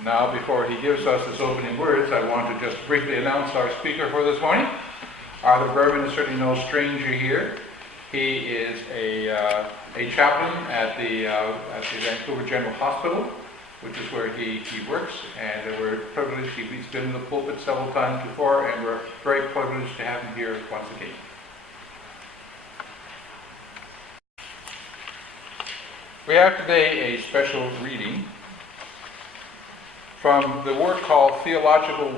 Now, before he gives us his opening words, I want to just briefly announce our speaker for this morning. Arthur Berman is certainly no stranger here. He is a chaplain at the Vancouver General Hospital, which is where he works, and we're privileged. He's been in the pulpit several times before, and we're very privileged to have him here once again. We have today a special reading from the work called Theological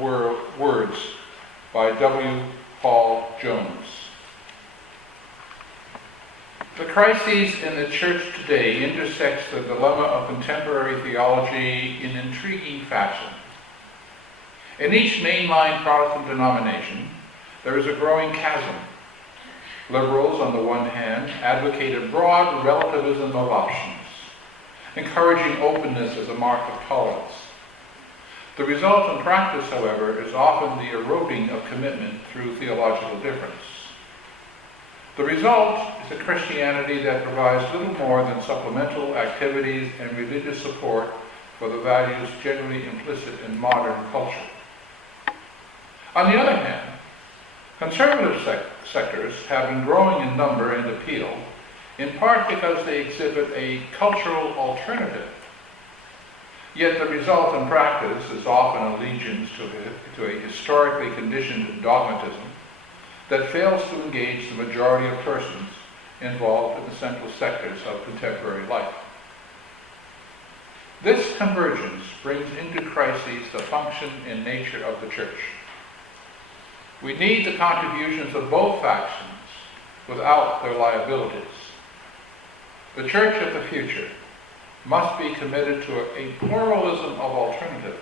Words by W. Paul Jones. The crises in the church today intersects the dilemma of contemporary theology in intriguing fashion. In each mainline Protestant denomination, there is a growing chasm. Liberals, on the one hand, advocate a broad relativism of options, encouraging openness as a mark of tolerance. The result in practice, however, is often the eroding of commitment through theological difference. The result is a Christianity that provides little more than supplemental activities and religious support for the values generally implicit in modern culture. On the other hand, conservative sectors have been growing in number and appeal, in part because they exhibit a cultural alternative. Yet the result in practice is often allegiance to a historically conditioned dogmatism that fails to engage the majority of persons involved in the central sectors of contemporary life. This convergence brings into crises the function and nature of the church. We need the contributions of both factions without their liabilities. The church of the future must be committed to a pluralism of alternatives,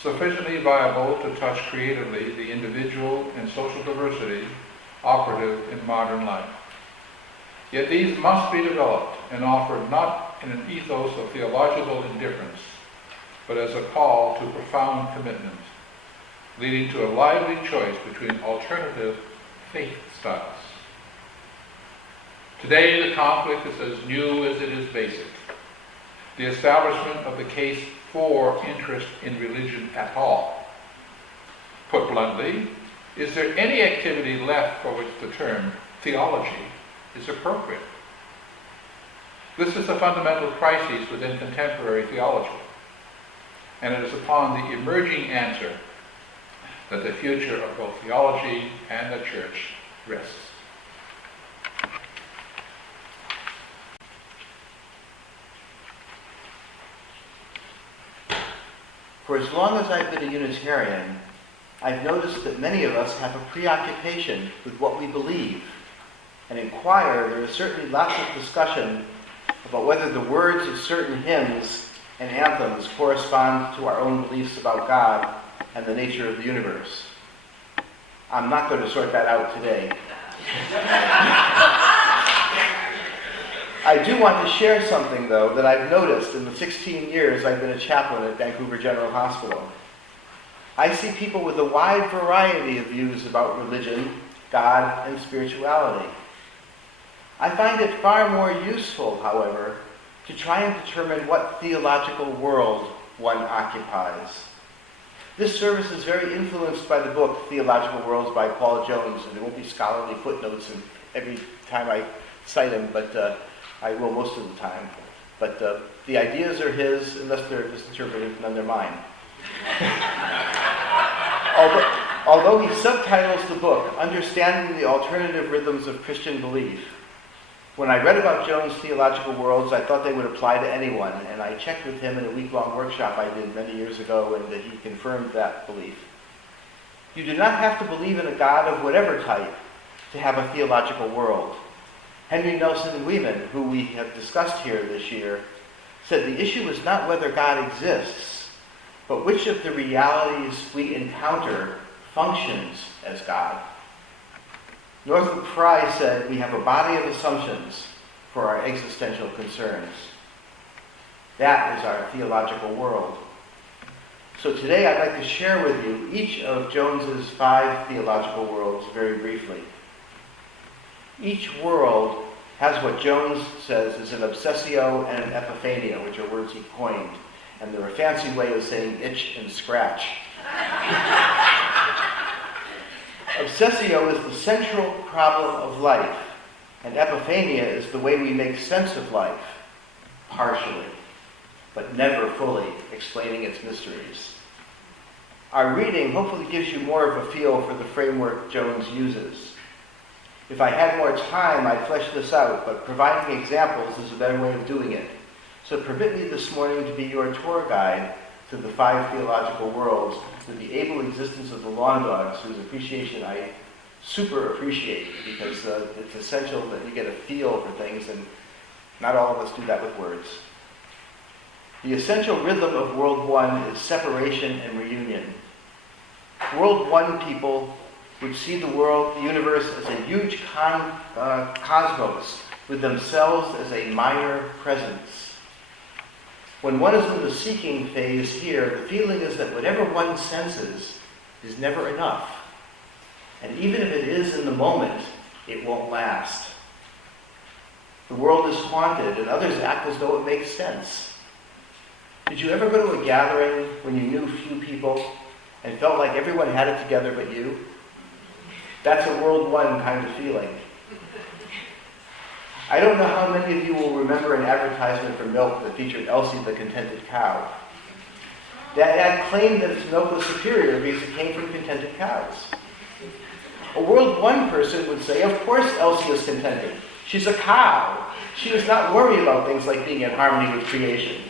sufficiently viable to touch creatively the individual and social diversity operative in modern life. Yet these must be developed and offered not in an ethos of theological indifference, but as a call to profound commitment, leading to a lively choice between alternative faith styles. Today, the conflict is as new as it is basic. The establishment of the case for interest in religion at all. Put bluntly, is there any activity left for which the term theology is appropriate? This is a fundamental crisis within contemporary theology, and it is upon the emerging answer that the future of both theology and the church rests. For as long as I've been a Unitarian, I've noticed that many of us have a preoccupation with what we believe. And in choir, there is certainly lots of discussion about whether the words of certain hymns and anthems correspond to our own beliefs about God and the nature of the universe. I'm not going to sort that out today. I do want to share something, though, that I've noticed in the 16 years I've been a chaplain at Vancouver General Hospital. I see people with a wide variety of views about religion, God, and spirituality. I find it far more useful, however, to try and determine what theological world one occupies. This service is very influenced by the book Theological Worlds by Paul Jones, and there won't be scholarly footnotes every time I cite him, but I will most of the time. But the ideas are his, unless they're misinterpreted, and then they're mine. Although he subtitles the book, Understanding the Alternative Rhythms of Christian Belief, when I read about Jones' Theological Worlds, I thought they would apply to anyone, and I checked with him in a week-long workshop I did many years ago, and he confirmed that belief. You do not have to believe in a God of whatever type to have a theological world. Henry Nelson Weeman, who we have discussed here this year, said the issue is not whether God exists, but which of the realities we encounter functions as God. Northrop Frye said we have a body of assumptions for our existential concerns. That is our theological world. So today I'd like to share with you each of Jones's 5 theological worlds very briefly. Each world has what Jones says is an obsessio and an epiphanio, which are words he coined. and they're a fancy way of saying itch and scratch. Obsessio is the central problem of life, and epiphania is the way we make sense of life, partially, but never fully explaining its mysteries. Our reading hopefully gives you more of a feel for the framework Jones uses. If I had more time, I'd flesh this out, but providing examples is a better way of doing it. So permit me this morning to be your tour guide to the 5 theological worlds, to the able existence of the lawn dogs, whose appreciation I super appreciate, because it's essential that you get a feel for things, and not all of us do that with words. The essential rhythm of World 1 is separation and reunion. World 1 people would see the world, the universe, as a huge cosmos, with themselves as a minor presence. When one is in the seeking phase here, the feeling is that whatever one senses is never enough. And even if it is in the moment, it won't last. The world is haunted, and others act as though it makes sense. Did you ever go to a gathering when you knew few people and felt like everyone had it together but you? That's a World 1 kind of feeling. I don't know how many of you will remember an advertisement for milk that featured Elsie the contented cow. That ad claimed that its milk was superior because it came from contented cows. A World 1 person would say, of course Elsie is contented. She's a cow. She does not worry about things like being in harmony with creation.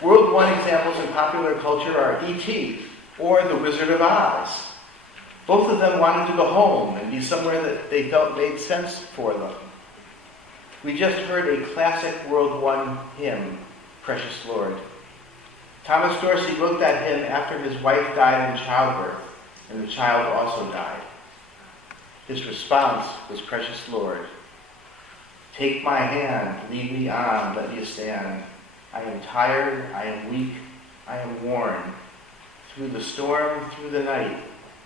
World 1 examples in popular culture are E.T. or The Wizard of Oz. Both of them wanted to go home and be somewhere that they felt made sense for them. We just heard a classic World 1 hymn, Precious Lord. Thomas Dorsey wrote that hymn after his wife died in childbirth, and the child also died. His response was, Precious Lord, take my hand, lead me on, let me stand. I am tired, I am weak, I am worn. Through the storm, through the night,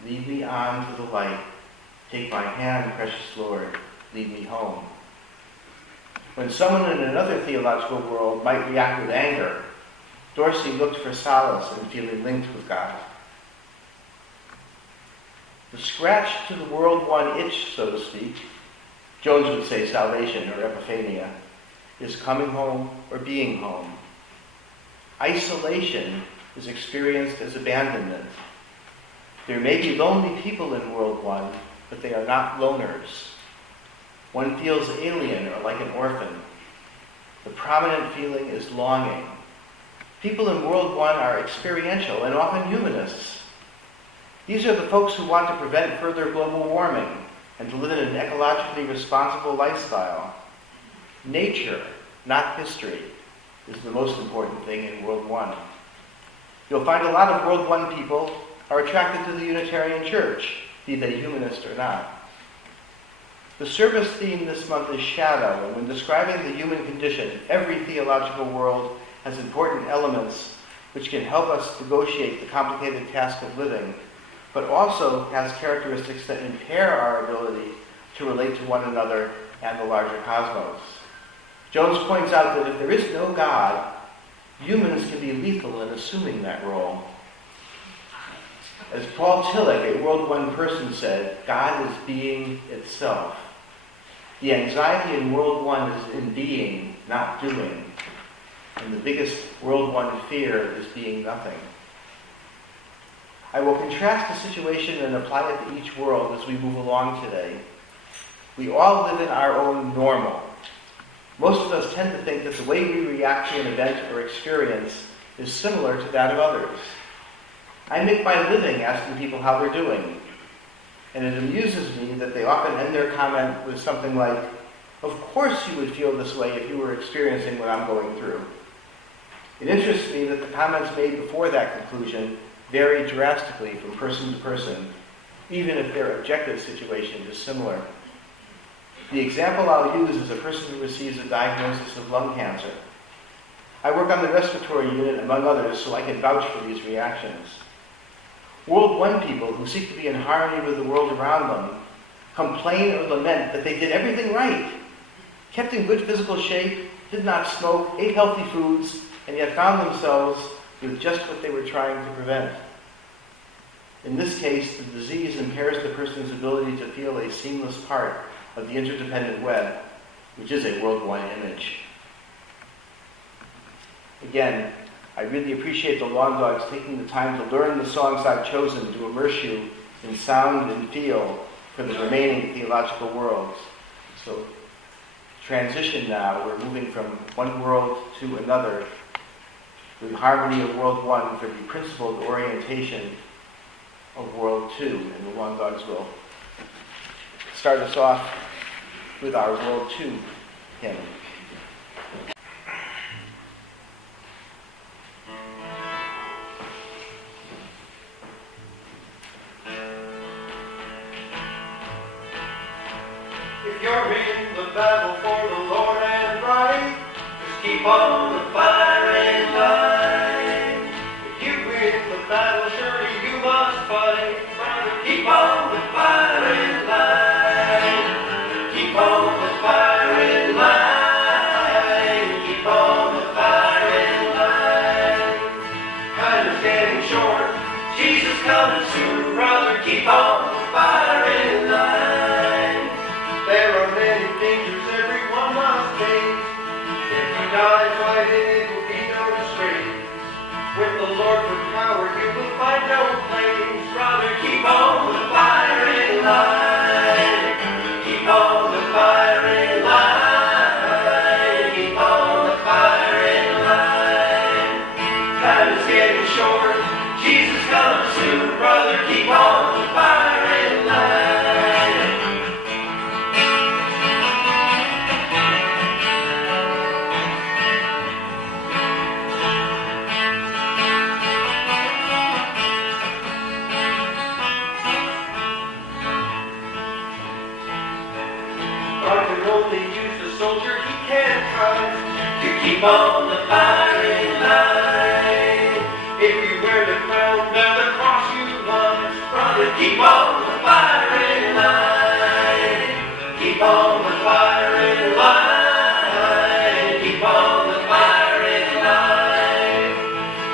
lead me on to the light. Take my hand, precious Lord, lead me home. When someone in another theological world might react with anger, Dorsey looked for solace in feeling linked with God. The scratch to the World 1 itch, so to speak, Jones would say salvation or epiphania, is coming home or being home. Isolation is experienced as abandonment. There may be lonely people in World 1, but they are not loners. One feels alien or like an orphan. The prominent feeling is longing. People in World 1 are experiential and often humanists. These are the folks who want to prevent further global warming and to live in an ecologically responsible lifestyle. Nature, not history, is the most important thing in World 1. You'll find a lot of World 1 people are attracted to the Unitarian Church, be they humanist or not. The service theme this month is shadow, and when describing the human condition, every theological world has important elements which can help us negotiate the complicated task of living, but also has characteristics that impair our ability to relate to one another and the larger cosmos. Jones points out that if there is no God, humans can be lethal in assuming that role. As Paul Tillich, a World 1 person, said, God is being itself. The anxiety in World 1 is in being, not doing. And the biggest World 1 fear is being nothing. I will contrast the situation and apply it to each world as we move along today. We all live in our own normal. Most of us tend to think that the way we react to an event or experience is similar to that of others. I make my living asking people how they're doing. And it amuses me that they often end their comment with something like, of course you would feel this way if you were experiencing what I'm going through. It interests me that the comments made before that conclusion vary drastically from person to person, even if their objective situation is similar. The example I'll use is a person who receives a diagnosis of lung cancer. I work on the respiratory unit, among others, so I can vouch for these reactions. World 1 people who seek to be in harmony with the world around them complain or lament that they did everything right, kept in good physical shape, did not smoke, ate healthy foods, and yet found themselves with just what they were trying to prevent. In this case, the disease impairs the person's ability to feel a seamless part of the interdependent web, which is a worldwide image. Again, I really appreciate the Long Dogs taking the time to learn the songs I've chosen to immerse you in sound and feel for the remaining theological worlds. So, transition now, we're moving from one world to another, with harmony of World 1 for the principled orientation of World 2, and the Long Dogs will start us off with our World 2 hymn. If you're in the battle for the Lord and right, just keep on the firing line. If you win the battle, surely you must fight. Brother, keep on the firing line. Keep on the firing line. Keep on the firing line. Time is getting short. Jesus coming soon. Brother, keep on the firing line. There are many dangers everyone must face. If you die fighting, it will be no disgrace. With the Lord for power, you will find no place. Brother, keep on the firing line. Keep on the firing line. Keep on the firing line. Time is getting short. Jesus comes soon. Brother, keep on the firing line. God can only use the soldier he can't trust to keep on the firing line. If you wear the crown, bear the cross you must. Brother, keep on the firing line. Keep on the firing line. Keep on the firing line.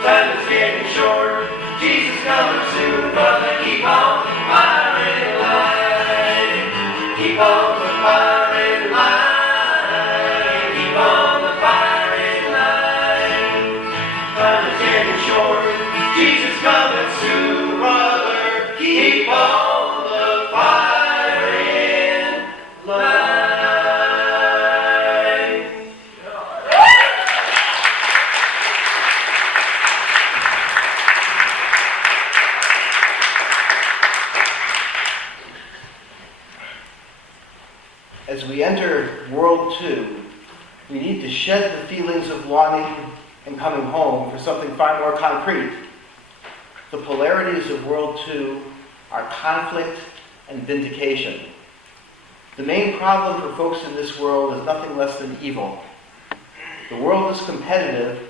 Time is getting short. Jesus coming soon. Brother, keep on the firing line. Keep on the firing line. Keep on the firing line. Time is getting short. Jesus coming soon, brother. Keep on the firing line. As we enter World 2, we need to shed the feelings of longing and coming home for something far more concrete. The polarities of World 2 are conflict and vindication. The main problem for folks in this world is nothing less than evil. The world is competitive,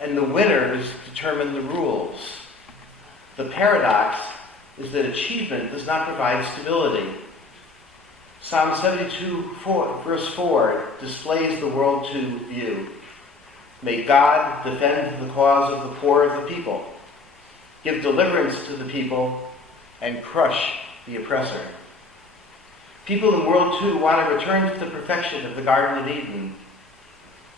and the winners determine the rules. The paradox is that achievement does not provide stability. Psalm 72, verse 4 displays the World 2 view. May God defend the cause of the poor of the people, give deliverance to the people, and crush the oppressor. People in World 2 want to return to the perfection of the Garden of Eden.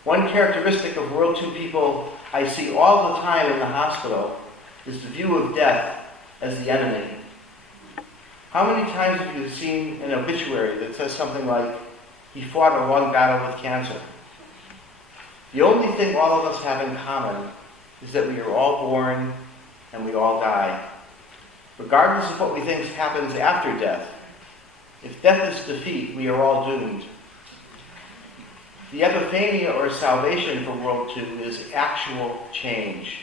One characteristic of World 2 people I see all the time in the hospital is the view of death as the enemy. How many times have you seen an obituary that says something like, he fought a long battle with cancer? The only thing all of us have in common is that we are all born and we all die. Regardless of what we think happens after death, if death is defeat, we are all doomed. The epiphania or salvation for World 2 is actual change.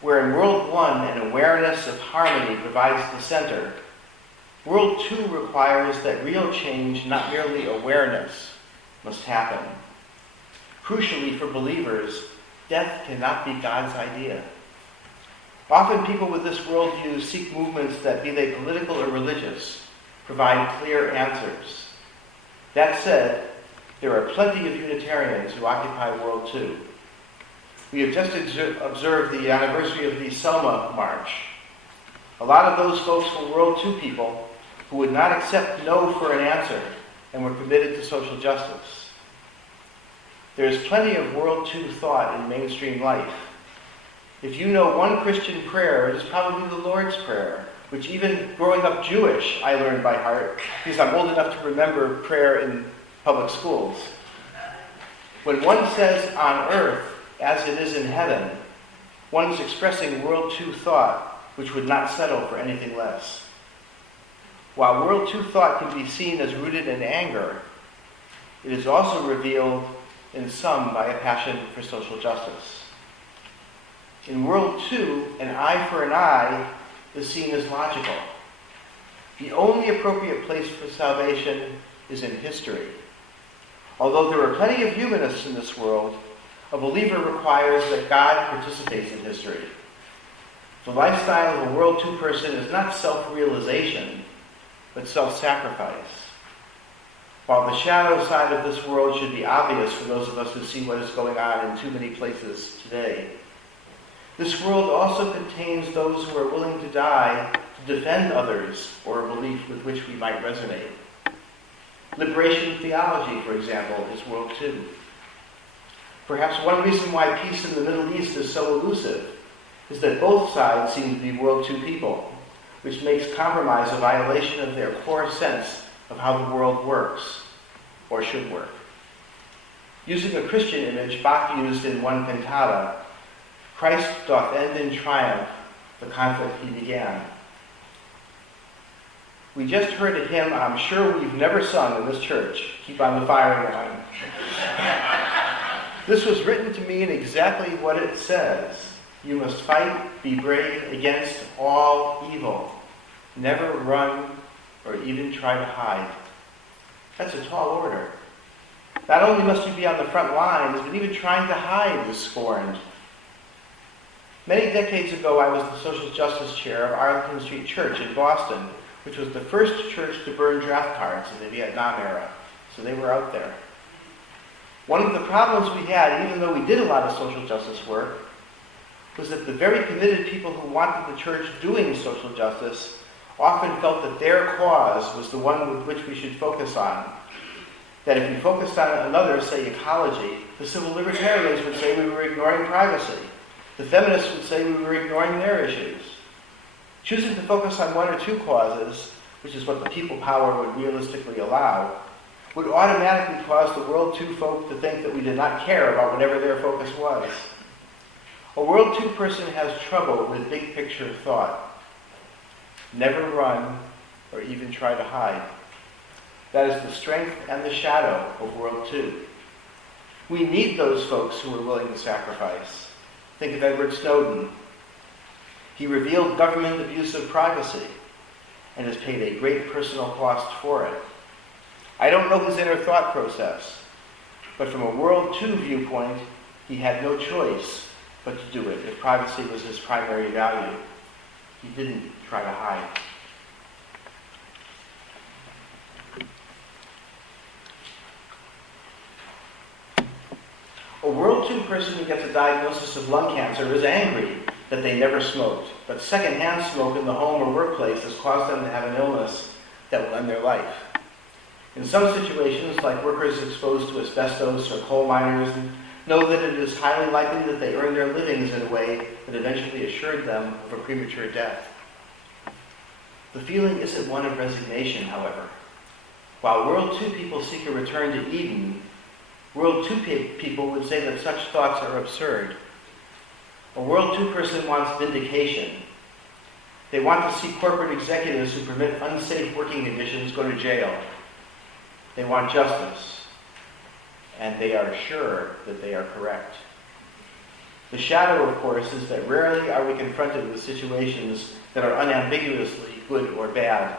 Where in World 1 an awareness of harmony provides the center, World 2 requires that real change, not merely awareness, must happen. Crucially for believers, death cannot be God's idea. Often people with this worldview seek movements that, be they political or religious, provide clear answers. That said, There are plenty of Unitarians who occupy World 2. We have just observed the anniversary of the Selma March. A lot of those folks were World 2 people who would not accept no for an answer and were committed to social justice. There is plenty of World 2 thought in mainstream life. If you know one Christian prayer, it is probably the Lord's Prayer, which even growing up Jewish, I learned by heart, because I'm old enough to remember prayer in public schools. When one says on earth as it is in heaven, one is expressing World 2 thought, which would not settle for anything less. While World 2 thought can be seen as rooted in anger, it is also revealed in some by a passion for social justice. In World 2, an eye for an eye is seen as logical. The only appropriate place for salvation is in history. Although there are plenty of humanists in this world, a believer requires that God participates in history. The lifestyle of a World 2 person is not self-realization, but self-sacrifice. While the shadow side of this world should be obvious for those of us who see what is going on in too many places today, this world also contains those who are willing to die to defend others or a belief with which we might resonate. Liberation theology, for example, is World 2. Perhaps one reason why peace in the Middle East is so elusive is that both sides seem to be World 2 people, which makes compromise a violation of their core sense of how the world works, or should work. Using a Christian image Bach used in one cantata, Christ doth end in triumph the conflict he began. We just heard a hymn I'm sure we've never sung in this church, Keep on the Firing Line. This was written to mean exactly what it says. You must fight, be brave against all evil. Never run or even try to hide. That's a tall order. Not only must you be on the front lines, but even trying to hide is scorned. Many decades ago, I was the social justice chair of Arlington Street Church in Boston, which was the first church to burn draft cards in the Vietnam era. So they were out there. One of the problems we had, even though we did a lot of social justice work, was that the very committed people who wanted the church doing social justice often felt that their cause was the one with which we should focus on. That if we focused on another, say ecology, the civil libertarians would say we were ignoring privacy. The feminists would say we were ignoring their issues. Choosing to focus on one or two causes, which is what the people power would realistically allow, would automatically cause the World 2 folk to think that we did not care about whatever their focus was. A World 2 person has trouble with big picture thought. Never run or even try to hide. That is the strength and the shadow of World 2. We need those folks who are willing to sacrifice. Think of Edward Snowden. He revealed government abuse of privacy and has paid a great personal cost for it. I don't know his inner thought process, but from a World 2 viewpoint, he had no choice but to do it if privacy was his primary value. He didn't try to hide. A World 2 person who gets a diagnosis of lung cancer is angry that they never smoked, but secondhand smoke in the home or workplace has caused them to have an illness that will end their life. In some situations, like workers exposed to asbestos or coal miners, know that it is highly likely that they earned their livings in a way that eventually assured them of a premature death. The feeling isn't one of resignation, however. While World 2 people seek a return to Eden, World 2 people would say that such thoughts are absurd. A World 2 person wants vindication. They want to see corporate executives who permit unsafe working conditions go to jail. They want justice. And they are sure that they are correct. The shadow, of course, is that rarely are we confronted with situations that are unambiguously good or bad.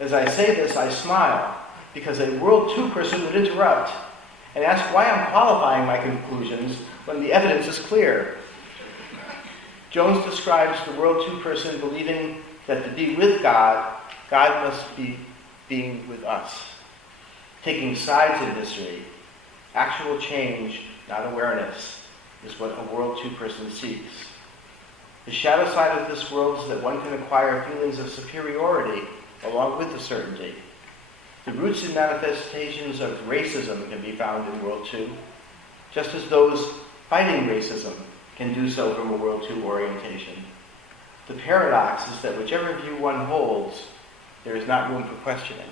As I say this, I smile, because a World 2 person would interrupt and ask why I'm qualifying my conclusions when the evidence is clear. Jones describes the World 2 person believing that to be with God, God must be being with us. taking sides in history. Actual change, not awareness, is what a World II person seeks. The shadow side of this world is that one can acquire feelings of superiority along with the certainty. The roots and manifestations of racism can be found in World II, just as those fighting racism can do so from a World II orientation. The paradox is that whichever view one holds, there is not room for questioning.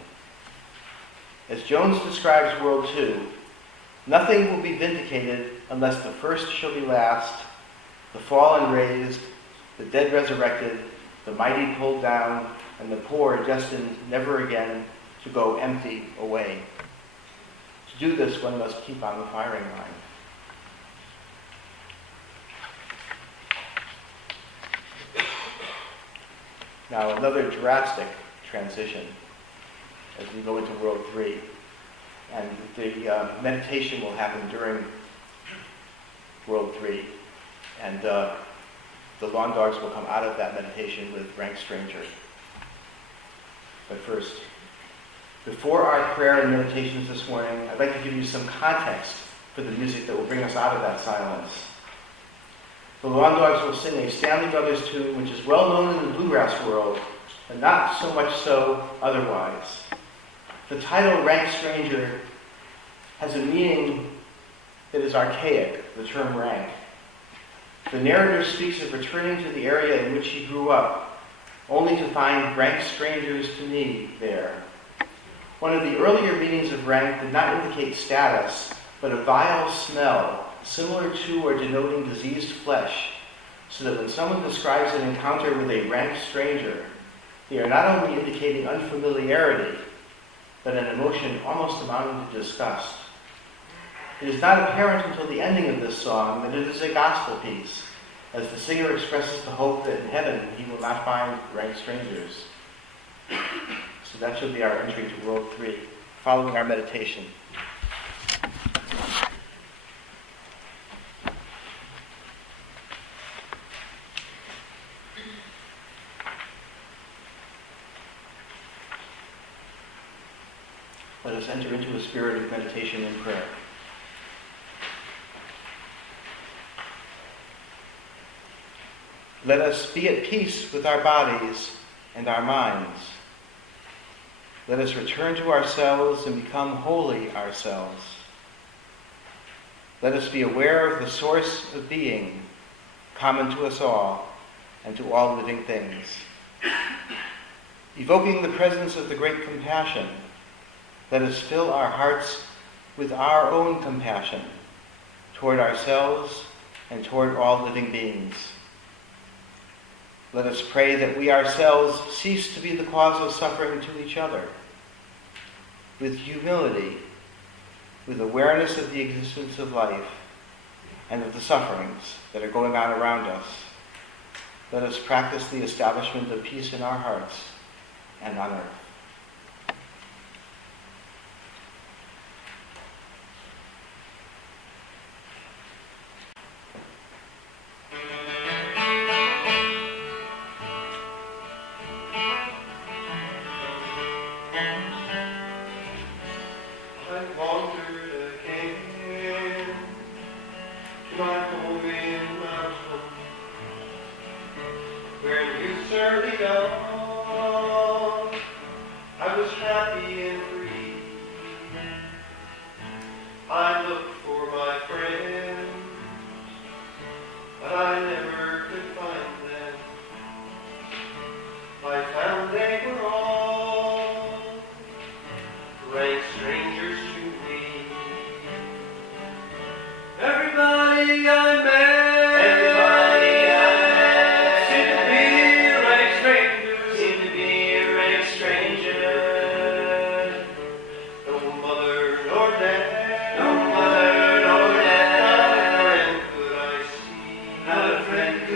As Jones describes World II, nothing will be vindicated unless the first shall be last, the fallen raised, the dead resurrected, the mighty pulled down, and the poor destined never again to go empty away. To do this, one must keep on the firing line. Now, another drastic transition as we go into World III. And the meditation will happen during World III. And the lawn dogs will come out of that meditation with Rank Stranger. But first, before our prayer and meditations this morning, I'd like to give you some context for the music that will bring us out of that silence. The Lawn Dogs will sing a Stanley Brothers tune which is well known in the bluegrass world, but not so much so otherwise. The title, Rank Stranger, has a meaning that is archaic, the term rank. The narrator speaks of returning to the area in which he grew up, only to find rank strangers to me there. One of the earlier meanings of rank did not indicate status, but a vile smell, similar to or denoting diseased flesh, so that when someone describes an encounter with a rank stranger, they are not only indicating unfamiliarity, but an emotion almost amounting to disgust. It is not apparent until the ending of this song that it is a gospel piece, as the singer expresses the hope that in heaven he will not find rank strangers. So that should be our entry to World III, following our meditation. Let us enter into a spirit of meditation and prayer. Let us be at peace with our bodies and our minds. Let us return to ourselves and become holy ourselves. Let us be aware of the source of being, common to us all and to all living things. Evoking the presence of the great compassion, let us fill our hearts with our own compassion toward ourselves and toward all living beings. Let us pray that we ourselves cease to be the cause of suffering to each other. With humility, with awareness of the existence of life and of the sufferings that are going on around us, let us practice the establishment of peace in our hearts and on earth. Friend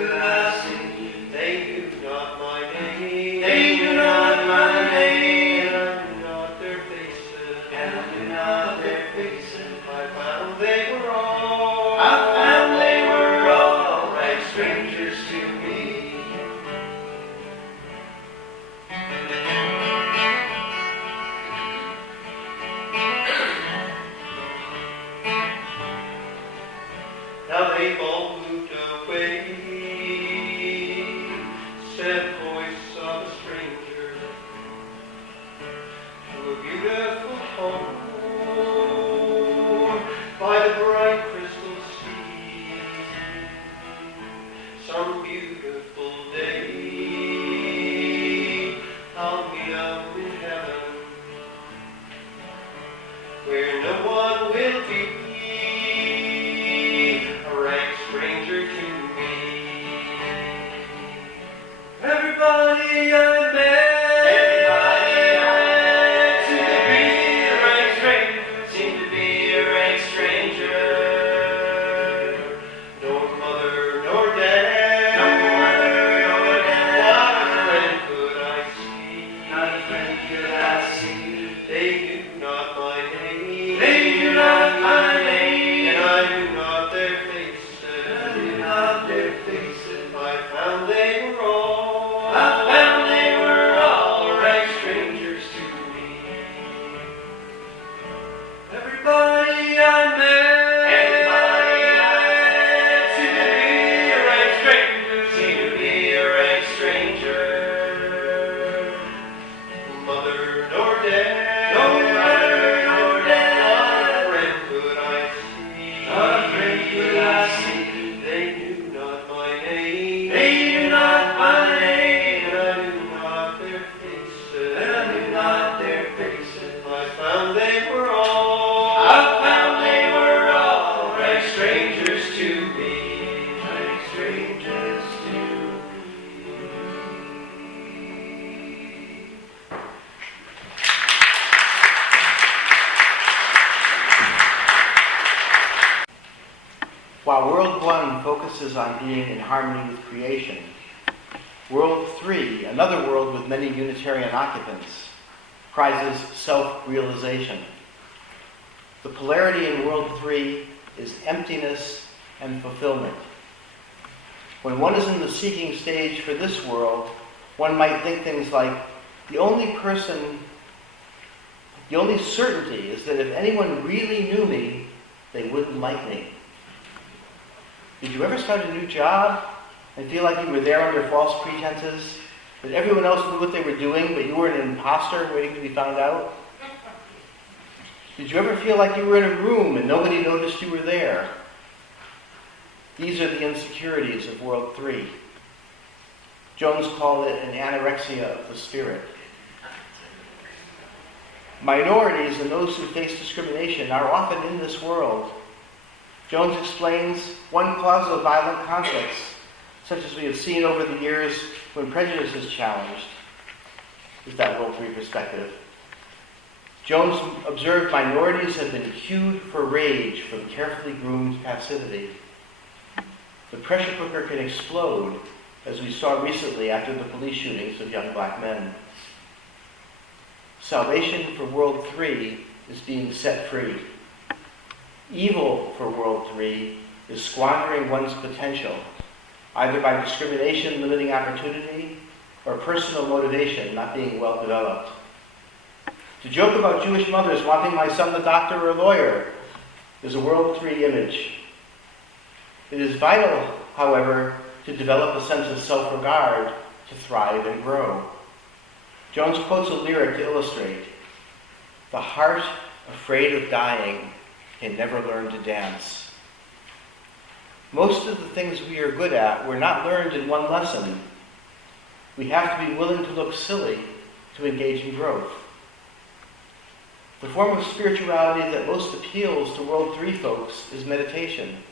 beautiful day. I'll meet 'em in heaven, where no one will be a rank stranger to me. Everybody I met, seemed to be a rank stranger, seemed to be a rank stranger. Nor mother nor dad, not a friend could I see, not a friend could I see. They knew not my name, they knew not my name, and I knew not their faces, I knew not their faces. I found they were all rank strangers to me. Everybody I met, seemed to be a rank stranger, seemed to be a rank stranger. Mother nor dad, not a friend could I see, not a friend could I see. They knew not my name, they knew not my name, and I knew not their faces, and I knew not their faces. I found they were all rank strangers to me, rank strangers to me. While World 1 focuses on being in harmony with creation, World 3, another world with many Unitarian occupants, prizes self-realization. The polarity in World 3 is emptiness and fulfillment. When one is in the seeking stage for this world, one might think things like, the only certainty is that if anyone really knew me, they wouldn't like me. Did you ever start a new job and feel like you were there under false pretenses? That everyone else knew what they were doing, but you were an imposter waiting to be found out? Did you ever feel like you were in a room and nobody noticed you were there? These are the insecurities of World 3. Jones called it an anorexia of the spirit. Minorities and those who face discrimination are often in this world. Jones explains one cause of violent conflicts, such as we have seen over the years when prejudice is challenged, is that World 3 perspective. Jones observed minorities have been cued for rage from carefully groomed passivity. The pressure cooker can explode, as we saw recently after the police shootings of young black men. Salvation for World 3 is being set free. Evil for World 3 is squandering one's potential, either by discrimination limiting opportunity or personal motivation not being well developed. To joke about Jewish mothers wanting my son a doctor or a lawyer is a World 3 image. It is vital, however, to develop a sense of self-regard to thrive and grow. Jones quotes a lyric to illustrate, "The heart afraid of dying can never learn to dance." Most of the things we are good at were not learned in one lesson. We have to be willing to look silly to engage in growth. The form of spirituality that most appeals to World 3 folks is meditation.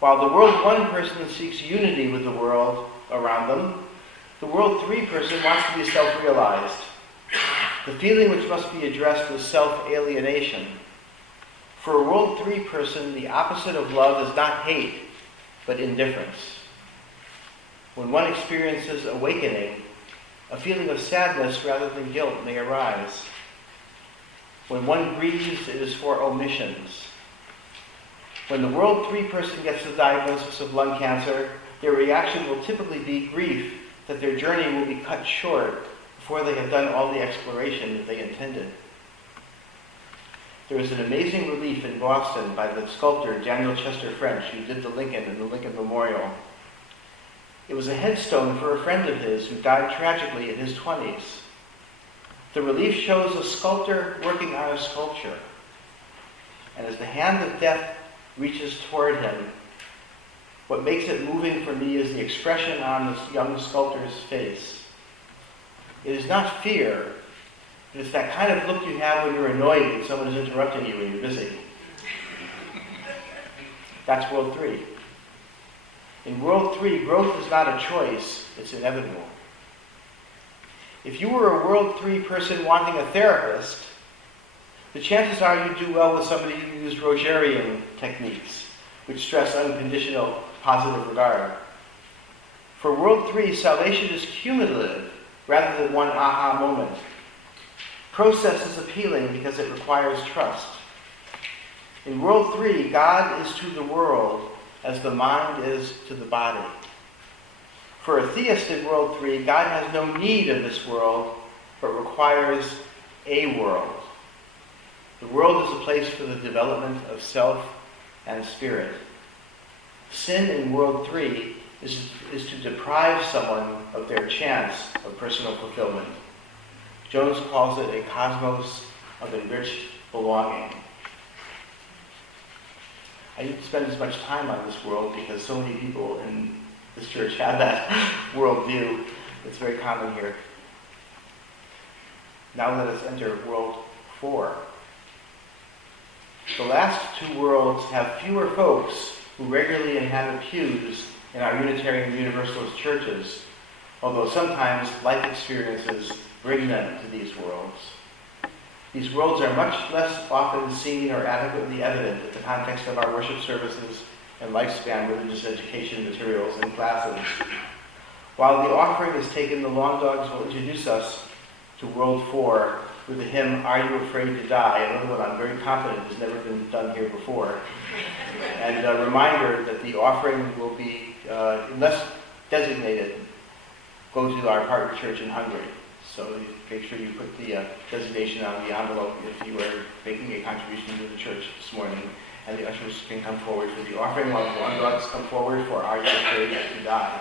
While the World 1 person seeks unity with the world around them, the World 3 person wants to be self-realized. The feeling which must be addressed is self-alienation. For a World 3 person, the opposite of love is not hate, but indifference. When one experiences awakening, a feeling of sadness rather than guilt may arise. When one grieves, it is for omissions. When the World 3 person gets the diagnosis of lung cancer, their reaction will typically be grief that their journey will be cut short before they have done all the exploration that they intended. There was an amazing relief in Boston by the sculptor Daniel Chester French, who did the Lincoln and the Lincoln Memorial. It was a headstone for a friend of his who died tragically in his 20s. The relief shows a sculptor working on a sculpture. And as the hand of death reaches toward him, What makes it moving for me is the expression on this young sculptor's face. It is not fear. It's that kind of look you have when you're annoyed that someone is interrupting you when you're busy. That's World 3. In World 3, growth is not a choice, it's inevitable. If you were a World 3 person wanting a therapist, the chances are you'd do well with somebody who used Rogerian techniques, which stress unconditional positive regard. For World 3, salvation is cumulative rather than one aha moment. Process is appealing because it requires trust. In World 3, God is to the world as the mind is to the body. For a theist in World 3, God has no need of this world, but requires a world. The world is a place for the development of self and spirit. Sin in World 3 is to deprive someone of their chance of personal fulfillment. Jones calls it a cosmos of enriched belonging. I didn't spend as much time on this world because so many people in this church have that worldview. It's very common here. Now let us enter World 4. The last two worlds have fewer folks who regularly inhabit pews in our Unitarian Universalist churches, although sometimes life experiences bring them to these worlds. These worlds are much less often seen or adequately evident in the context of our worship services and lifespan religious education materials and classes. While the offering is taken, the Long Dogs will introduce us to World 4 with the hymn, Are You Afraid to Die? Another one I'm very confident has never been done here before. And a reminder that the offering will be, unless designated, go to our partner church in Hungary. So make sure you put the designation on the envelope if you are making a contribution to the church this morning. And the ushers can come forward for the offering while the Long Dogs come forward for Are You Afraid to Die?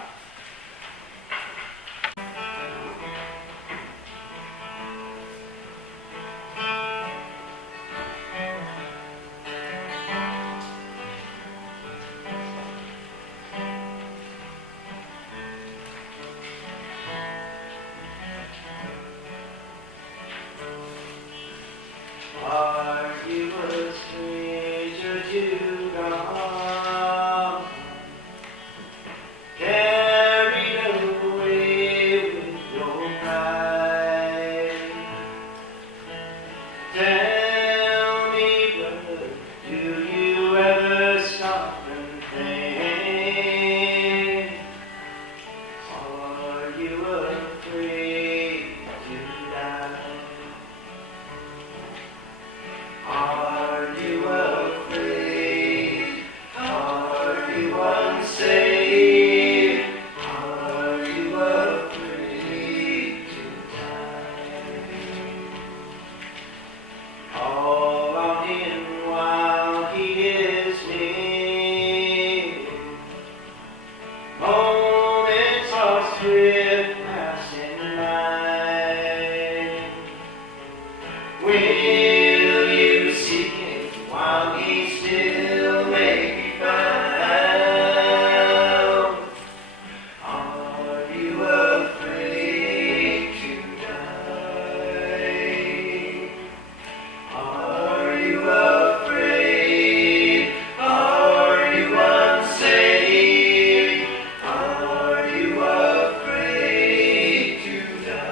Are you a stranger to God, carried away with your pride? Tell me, brother, do you ever stop and think? Are you afraid to die? Are you afraid? Are you unsaved? Are you afraid to die? Call on him while he is near. Moments are swift passing by. Will you seek him while he still may be found? Are you afraid to die? Are you afraid? Are you unsaved? Are you afraid to die?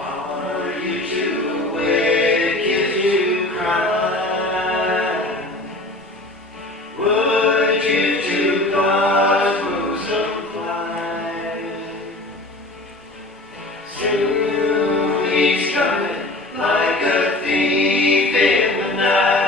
Are you too wicked to cry? Would you to God's bosom fly? Soon he's coming like a thief in the night.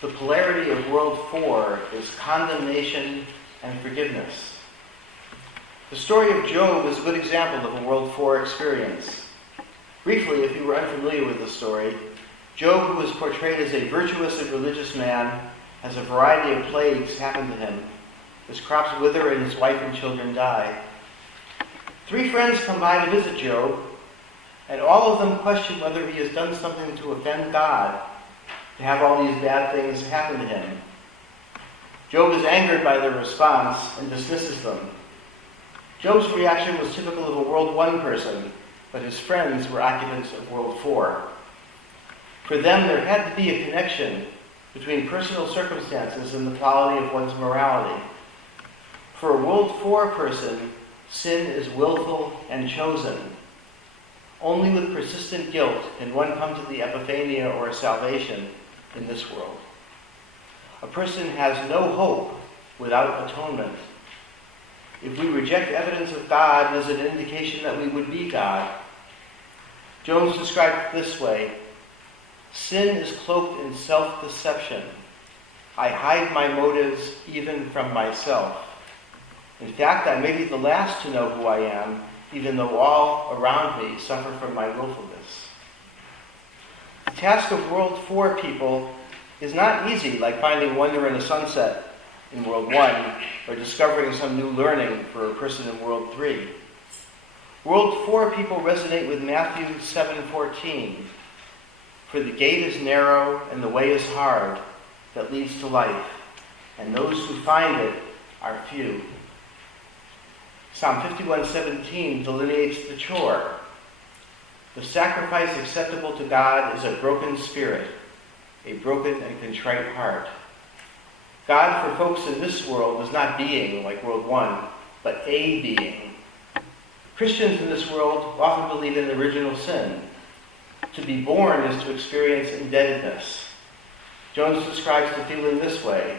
The polarity of World 4 is condemnation and forgiveness. The story of Job is a good example of a World 4 experience. Briefly, if you were unfamiliar with the story, Job, who is portrayed as a virtuous and religious man, has a variety of plagues happen to him. His crops wither and his wife and children die. 3 friends come by to visit Job, and all of them question whether he has done something to offend God, to have all these bad things happen to him. Job is angered by their response and dismisses them. Job's reaction was typical of a World 1 person, but his friends were occupants of World 4. For them, there had to be a connection between personal circumstances and the quality of one's morality. For a World 4 person, sin is willful and chosen. Only with persistent guilt can one come to the epiphania or salvation in this world. A person has no hope without atonement. If we reject evidence of God, it is an indication that we would be God. Jones described it this way: sin is cloaked in self-deception. I hide my motives even from myself. In fact, I may be the last to know who I am, even though all around me suffer from my willfulness. The task of World 4 people is not easy, like finding wonder in a sunset in World 1, or discovering some new learning for a person in World 3. World 4 people resonate with Matthew 7:14. For the gate is narrow and the way is hard that leads to life, and those who find it are few. Psalm 51:17 delineates the chore. The sacrifice acceptable to God is a broken spirit, a broken and contrite heart. God for folks in this world is not being like World 1, but a being. Christians in this world often believe in original sin. To be born is to experience indebtedness. Jones describes the feeling this way: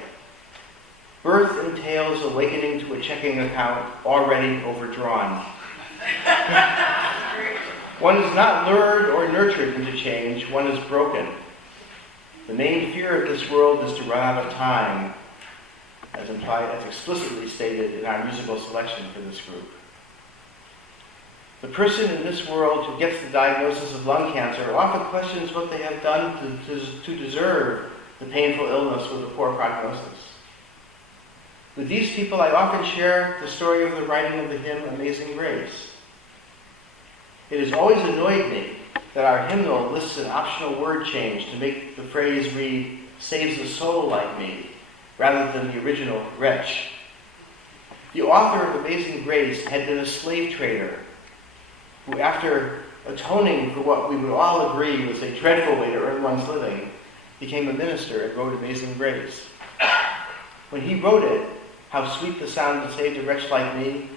birth entails awakening to a checking account already overdrawn. One is not lured or nurtured into change, one is broken. The main fear of this world is to run out of time, as explicitly stated in our musical selection for this group. The person in this world who gets the diagnosis of lung cancer often questions what they have done to deserve the painful illness with a poor prognosis. With these people, I often share the story of the writing of the hymn Amazing Grace. It has always annoyed me that our hymnal lists an optional word change to make the phrase read, "saves a soul like me," rather than the original wretch. The author of Amazing Grace had been a slave trader who, after atoning for what we would all agree was a dreadful way to earn one's living, became a minister and wrote Amazing Grace. When he wrote it, "How sweet the sound that saved a wretch like me,"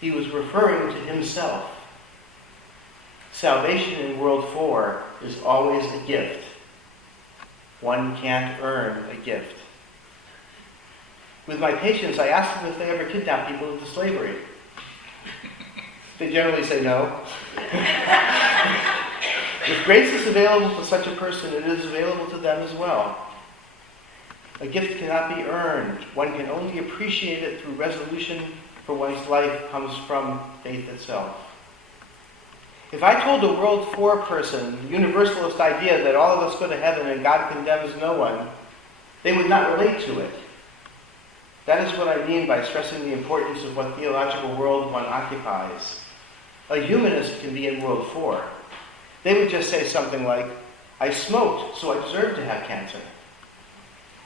he was referring to himself. Salvation in World 4 is always a gift. One can't earn a gift. With my patients, I ask them if they ever kidnap people into slavery. They generally say no. If grace is available to such a person, it is available to them as well. A gift cannot be earned. One can only appreciate it through resolution, for one's life comes from faith itself. If I told a World 4 person the universalist idea that all of us go to heaven and God condemns no one, they would not relate to it. That is what I mean by stressing the importance of what theological world one occupies. A humanist can be in World 4. They would just say something like, "I smoked, so I deserve to have cancer,"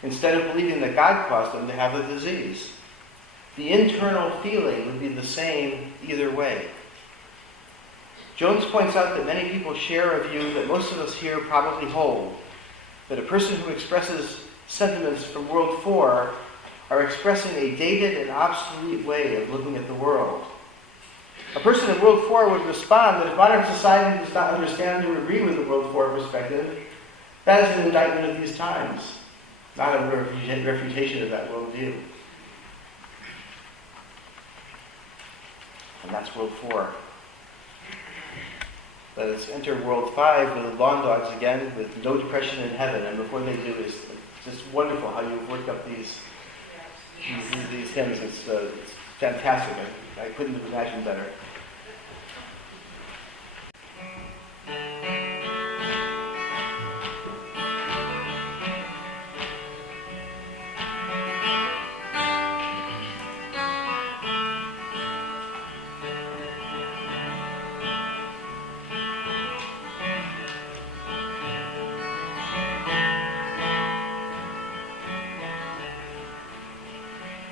instead of believing that God caused them to have the disease. The internal feeling would be the same either way. Jones points out that many people share a view that most of us here probably hold, that a person who expresses sentiments from World 4 are expressing a dated and obsolete way of looking at the world. A person in World 4 would respond that if modern society does not understand or agree with the World 4 perspective, that is an indictment of these times, not a refutation of that worldview. And that's World 4. Let us enter World 5 with the Lawn Dogs again, with No Depression in Heaven. And before they do, it's just wonderful how you've worked up these hymns. It's fantastic. I couldn't have imagined better.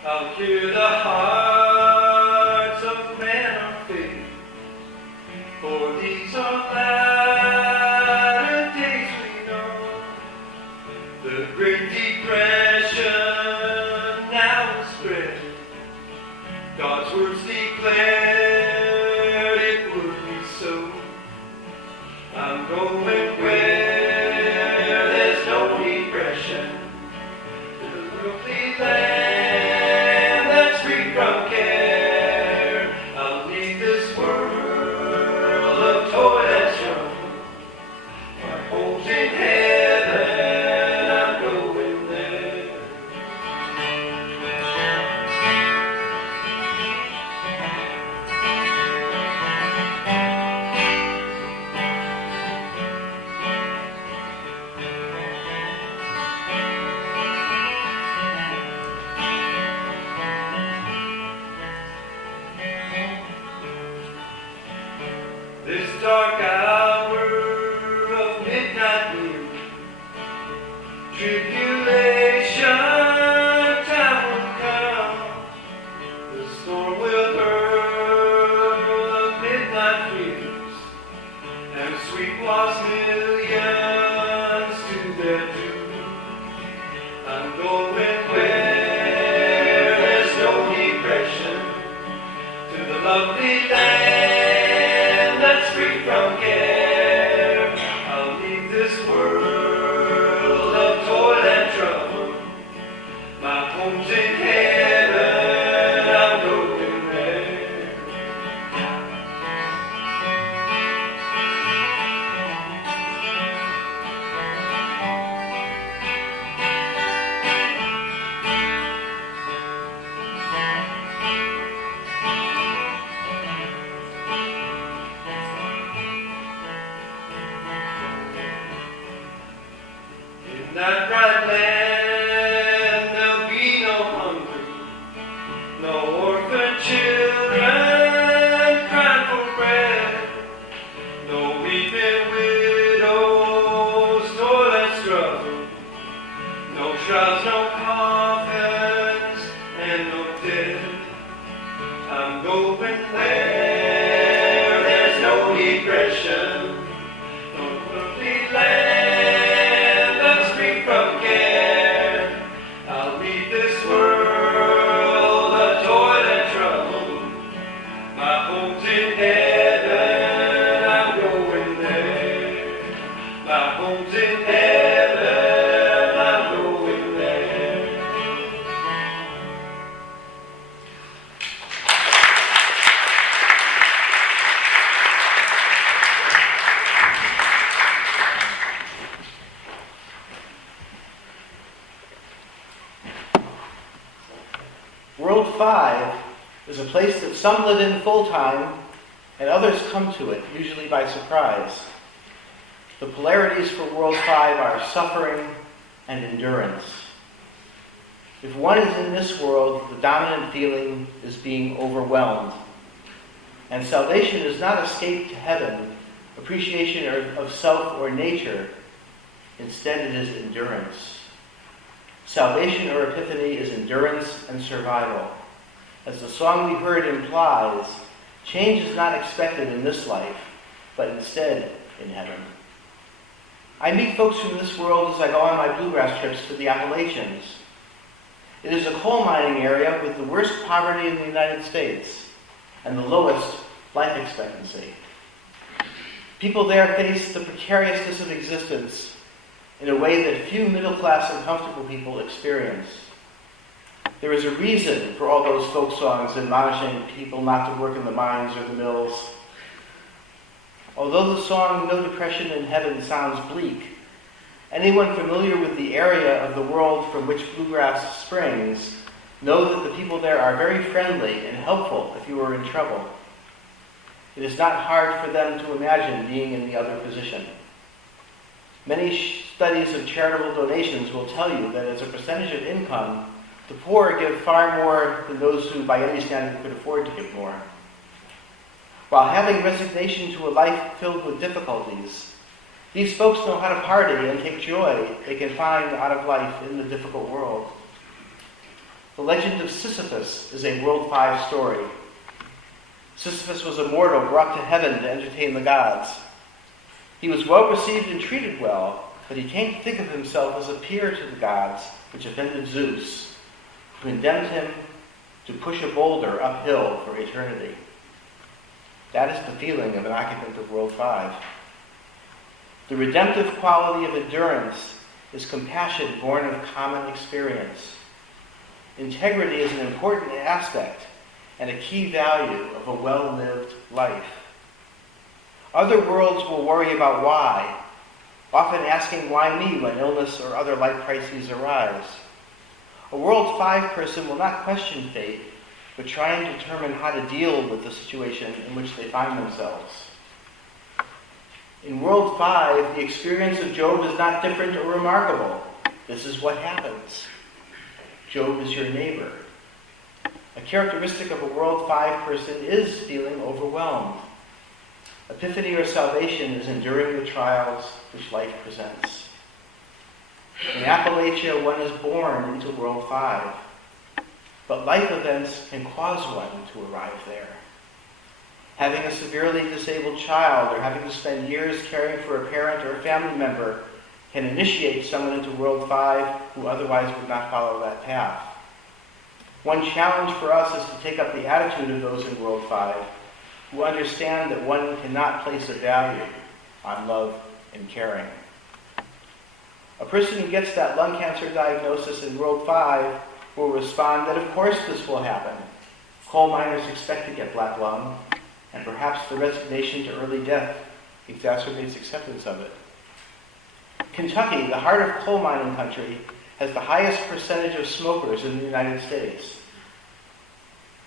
I'll hear the hearts of men of faith, for these are latter days we know. The Great Depression now is spread. God's words declared it would be so. I'm going where there's no depression, to the wealthy land. This dark hour of midnight noon, tribulation time will come. The storm will hurl the midnight fears and sweep lost millions to their doom. I'm going where there's no depression, to the lovely land that's free from care. I'll leave this world of toil and trouble. My home's in heaven, I'm going there. In that bright land there'll be no hunger, no orphan children crying for bread, no weeping widows, toil and struggle, no trials, no coffins, and no death. I'm going where there's no depression, no lonely land. World 5 is a place that some live in full-time and others come to it, usually by surprise. The polarities for World 5 are suffering and endurance. If one is in this world, the dominant feeling is being overwhelmed. And salvation is not escape to heaven, appreciation of self or nature. Instead, it is endurance. Salvation or epiphany is endurance and survival. As the song we heard implies, change is not expected in this life, but instead in heaven. I meet folks from this world as I go on my bluegrass trips to the Appalachians. It is a coal mining area with the worst poverty in the United States and the lowest life expectancy. People there face the precariousness of existence in a way that few middle-class and comfortable people experience. There is a reason for all those folk songs admonishing people not to work in the mines or the mills. Although the song No Depression in Heaven sounds bleak, anyone familiar with the area of the world from which bluegrass springs know that the people there are very friendly and helpful if you are in trouble. It is not hard for them to imagine being in the other position. Many studies of charitable donations will tell you that as a percentage of income, the poor give far more than those who by any standard could afford to give more. While having resignation to a life filled with difficulties, these folks know how to party and take joy they can find out of life in the difficult world. The legend of Sisyphus is a World 5 story. Sisyphus was a mortal brought to heaven to entertain the gods. He was well received and treated well, but he came to think of himself as a peer to the gods, which offended Zeus, who condemned him to push a boulder uphill for eternity. That is the feeling of an occupant of World 5. The redemptive quality of endurance is compassion born of common experience. Integrity is an important aspect and a key value of a well-lived life. Other worlds will worry about why, often asking why me when illness or other life crises arise. A World 5 person will not question fate, but try and determine how to deal with the situation in which they find themselves. In World 5, the experience of Job is not different or remarkable. This is what happens. Job is your neighbor. A characteristic of a World 5 person is feeling overwhelmed. Epiphany or salvation is enduring the trials which life presents. In Appalachia, one is born into World 5, but life events can cause one to arrive there. Having a severely disabled child or having to spend years caring for a parent or a family member can initiate someone into World 5 who otherwise would not follow that path. One challenge for us is to take up the attitude of those in World 5 who understand that one cannot place a value on love and caring. A person who gets that lung cancer diagnosis in World 5 will respond that of course this will happen. Coal miners expect to get black lung, and perhaps the resignation to early death exacerbates acceptance of it. Kentucky, the heart of coal mining country, has the highest percentage of smokers in the United States.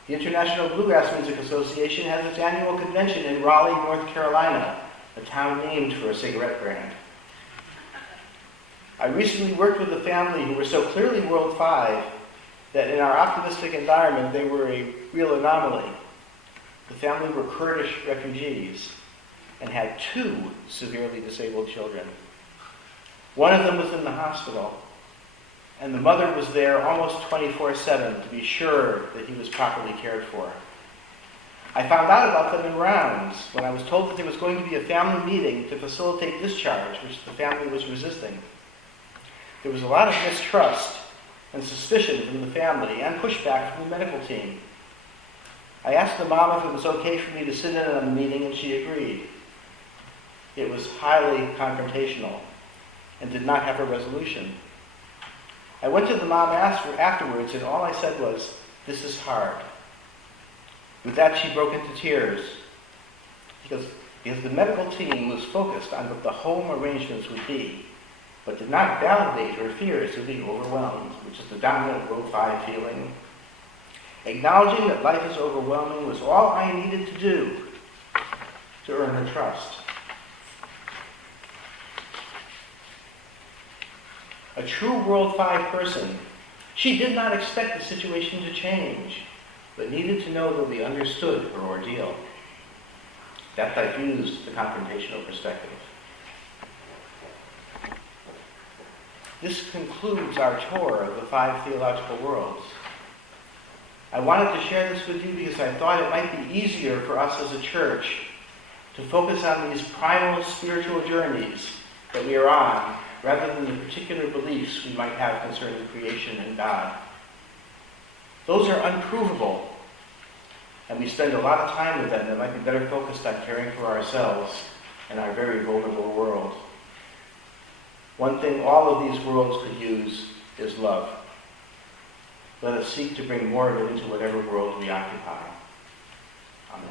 The International Bluegrass Music Association has its annual convention in Raleigh, North Carolina, a town named for a cigarette brand. I recently worked with a family who were so clearly World 5 that in our optimistic environment they were a real anomaly. The family were Kurdish refugees and had 2 severely disabled children. One of them was in the hospital, and the mother was there almost 24/7 to be sure that he was properly cared for. I found out about them in rounds when I was told that there was going to be a family meeting to facilitate discharge, which the family was resisting. There was a lot of mistrust and suspicion from the family and pushback from the medical team. I asked the mom if it was okay for me to sit in on the meeting, and she agreed. It was highly confrontational and did not have a resolution. I went to the mom afterwards, and all I said was, "This is hard." With that, she broke into tears because the medical team was focused on what the home arrangements would be, but did not validate her fears of being overwhelmed, which is the dominant World 5 feeling. Acknowledging that life is overwhelming was all I needed to do to earn her trust. A true World 5 person, she did not expect the situation to change, but needed to know that we understood her ordeal. That diffused the confrontational perspective. This concludes our tour of the 5 theological worlds. I wanted to share this with you because I thought it might be easier for us as a church to focus on these primal spiritual journeys that we are on, rather than the particular beliefs we might have concerning creation and God. Those are unprovable, and we spend a lot of time with them that might be better focused on caring for ourselves and our very vulnerable world. One thing all of these worlds could use is love. Let us seek to bring more of it into whatever world we occupy. Amen.